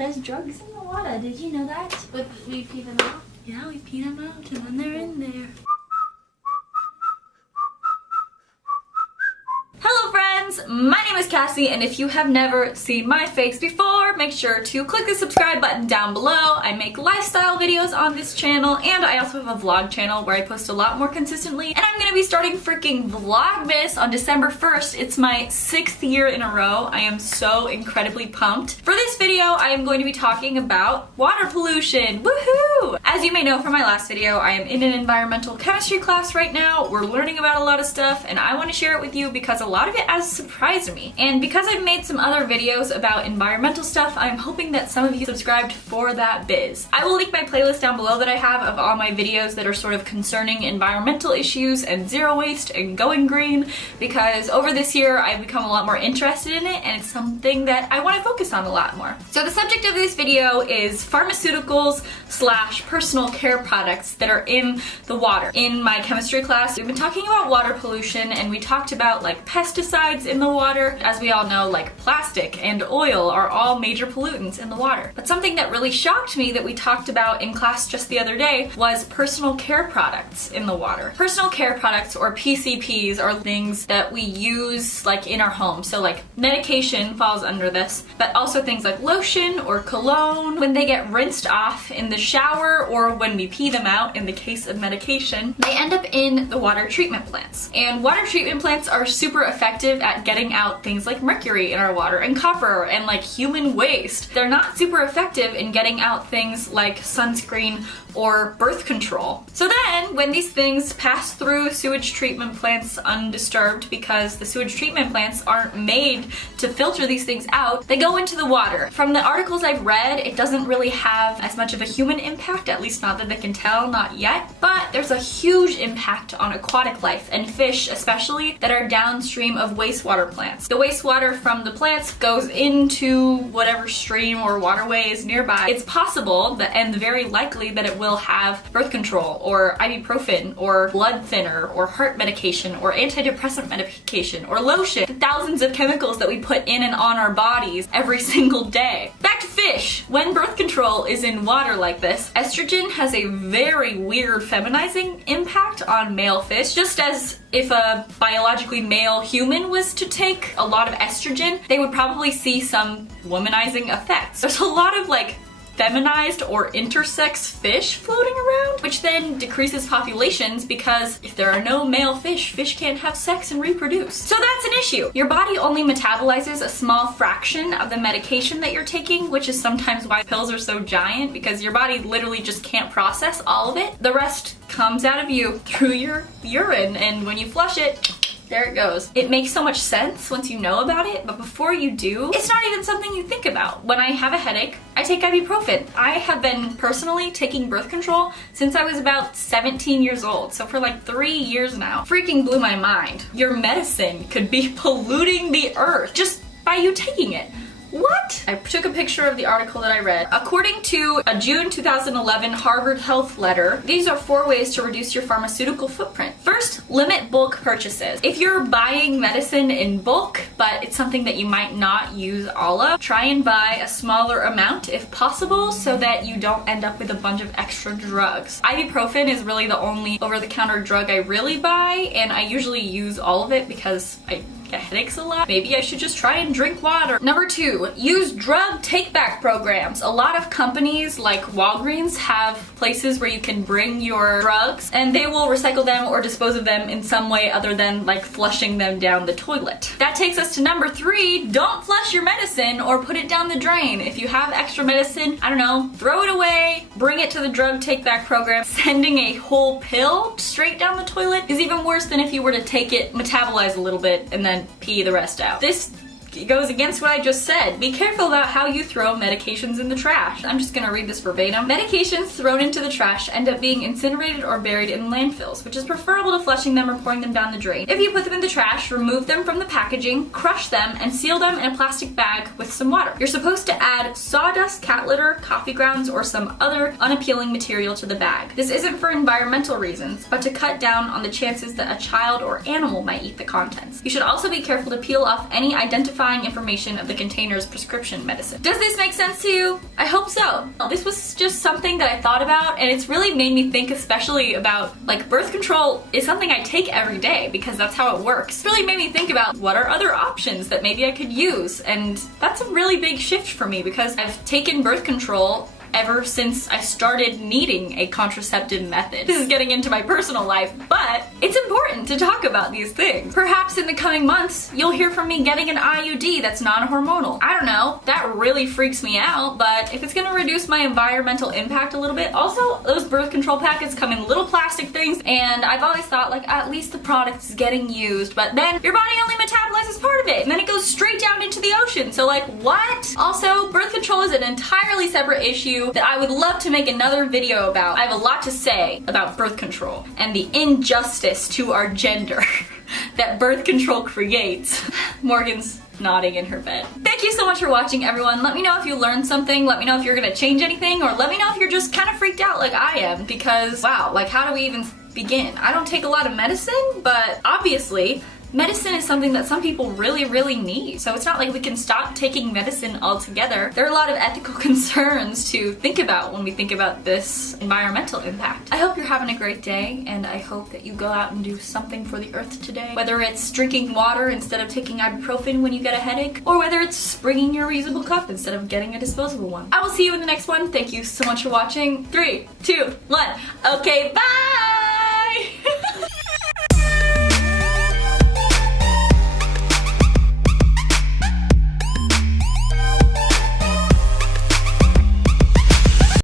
There's drugs in the water. Did you know that? But we pee them out? Yeah, we pee them out and then they're in there. Hello friends, my name is Cassie, and if you have never seen my face before, make sure to click the subscribe button down below. I make lifestyle videos on this channel, and I also have a vlog channel where I post a lot more consistently, and I'm gonna be starting freaking Vlogmas on December 1st. It's my 6th year in a row. I am so incredibly pumped. For this video, I am going to be talking about water pollution. Woohoo! As you may know from my last video, I am in an environmental chemistry class right now. We're learning about a lot of stuff, and I want to share it with you because a lot of it has surprised me. And because I've made some other videos about environmental stuff, I'm hoping that some of you subscribed for that biz. I will link my playlist down below that I have of all my videos that are sort of concerning environmental issues and zero waste and going green, because over this year I've become a lot more interested in it, and it's something that I want to focus on a lot more. So the subject of this video is pharmaceuticals / personal care products that are in the water. In my chemistry class, we've been talking about water pollution, and we talked about like pesticides in the water. As we all know, like plastic and oil are all major pollutants in the water. But something that really shocked me that we talked about in class just the other day was personal care products in the water. Personal care products, or PCPs, are things that we use like in our home. So like medication falls under this, but also things like lotion or cologne. When they get rinsed off in the shower or when we pee them out in the case of medication, they end up in the water treatment plants. And water treatment plants are super effective at getting out things like mercury in our water and copper and like human waste. They're not super effective in getting out things like sunscreen or birth control. So then when these things pass through sewage treatment plants undisturbed, because the sewage treatment plants aren't made to filter these things out, they go into the water. From the articles I've read, it doesn't really have as much of a human impact, at least not that they can tell, not yet, but there's a huge impact on aquatic life and fish especially that are downstream of wastewater plants. The wastewater from the plants goes into whatever stream or waterway is nearby. It's possible that, and very likely, that it will have birth control or ibuprofen or blood thinner or heart medication or antidepressant medication or lotion, the thousands of chemicals that we put in and on our bodies every single day. Back to fish. When birth control is in water like this, estrogen has a very weird feminizing impact on male fish. Just as if a biologically male human was to take a lot of estrogen, they would probably see some womanizing effects. There's a lot of like feminized or intersex fish floating around, which then decreases populations because if there are no male fish, fish can't have sex and reproduce. So that's an issue. Your body only metabolizes a small fraction of the medication that you're taking, which is sometimes why pills are so giant, because your body literally just can't process all of it. The rest comes out of you through your urine, and when you flush it, there it goes. It makes so much sense once you know about it, but before you do, it's not even something you think about. When I have a headache, I take ibuprofen. I have been personally taking birth control since I was about 17 years old, so for like 3 years now. Freaking blew my mind. Your medicine could be polluting the earth just by you taking it. What? I took a picture of the article that I read. According to a June 2011 Harvard Health letter, these are 4 ways to reduce your pharmaceutical footprint. First, limit bulk purchases. If you're buying medicine in bulk, but it's something that you might not use all of, try and buy a smaller amount if possible so that you don't end up with a bunch of extra drugs. Ibuprofen is really the only over-the-counter drug I really buy, and I usually use all of it because I get headaches a lot. Maybe I should just try and drink water. Number 2, use drug take-back programs. A lot of companies like Walgreens have places where you can bring your drugs and they will recycle them or dispose of them in some way other than like flushing them down the toilet. That takes us to number 3, don't flush your medicine or put it down the drain. If you have extra medicine, I don't know, throw it away, bring it to the drug take-back program. Sending a whole pill straight down the toilet is even worse than if you were to take it, metabolize a little bit, and then pee the rest out. This goes against what I just said. Be careful about how you throw medications in the trash. I'm just gonna read this verbatim. Medications thrown into the trash end up being incinerated or buried in landfills, which is preferable to flushing them or pouring them down the drain. If you put them in the trash, remove them from the packaging, crush them, and seal them in a plastic bag with some water. You're supposed to add sawdust, cat litter, coffee grounds, or some other unappealing material to the bag. This isn't for environmental reasons, but to cut down on the chances that a child or animal might eat the contents. You should also be careful to peel off any identifying information of the container's prescription medicine. Does this make sense to you? hope so. This was just something that I thought about, and it's really made me think especially about, like, birth control is something I take every day because that's how it works. It's really made me think about what are other options that maybe I could use, and that's a really big shift for me because I've taken birth control ever since I started needing a contraceptive method. This is getting into my personal life, but it's important to talk about these things. Perhaps in the coming months, you'll hear from me getting an IUD that's non-hormonal. I don't know, that really freaks me out, but if it's gonna reduce my environmental impact a little bit, also those birth control packets come in little plastic things, and I've always thought, like, at least the product is getting used, but then your body only metabolizes part of it, and then it goes straight down into the ocean, so like, what? Also, birth control is an entirely separate issue that I would love to make another video about. I have a lot to say about birth control and the injustice to our gender that birth control creates. Morgan's nodding in her bed. Thank you so much for watching, everyone. Let me know if you learned something. Let me know if you're gonna change anything, or let me know if you're just kind of freaked out like I am, because wow, like, how do we even begin? I don't take a lot of medicine, but obviously medicine is something that some people really, really need. So it's not like we can stop taking medicine altogether. There are a lot of ethical concerns to think about when we think about this environmental impact. I hope you're having a great day, and I hope that you go out and do something for the earth today. Whether it's drinking water instead of taking ibuprofen when you get a headache, or whether it's bringing your reusable cup instead of getting a disposable one. I will see you in the next one. Thank you so much for watching. 3, 2, 1. Okay, bye!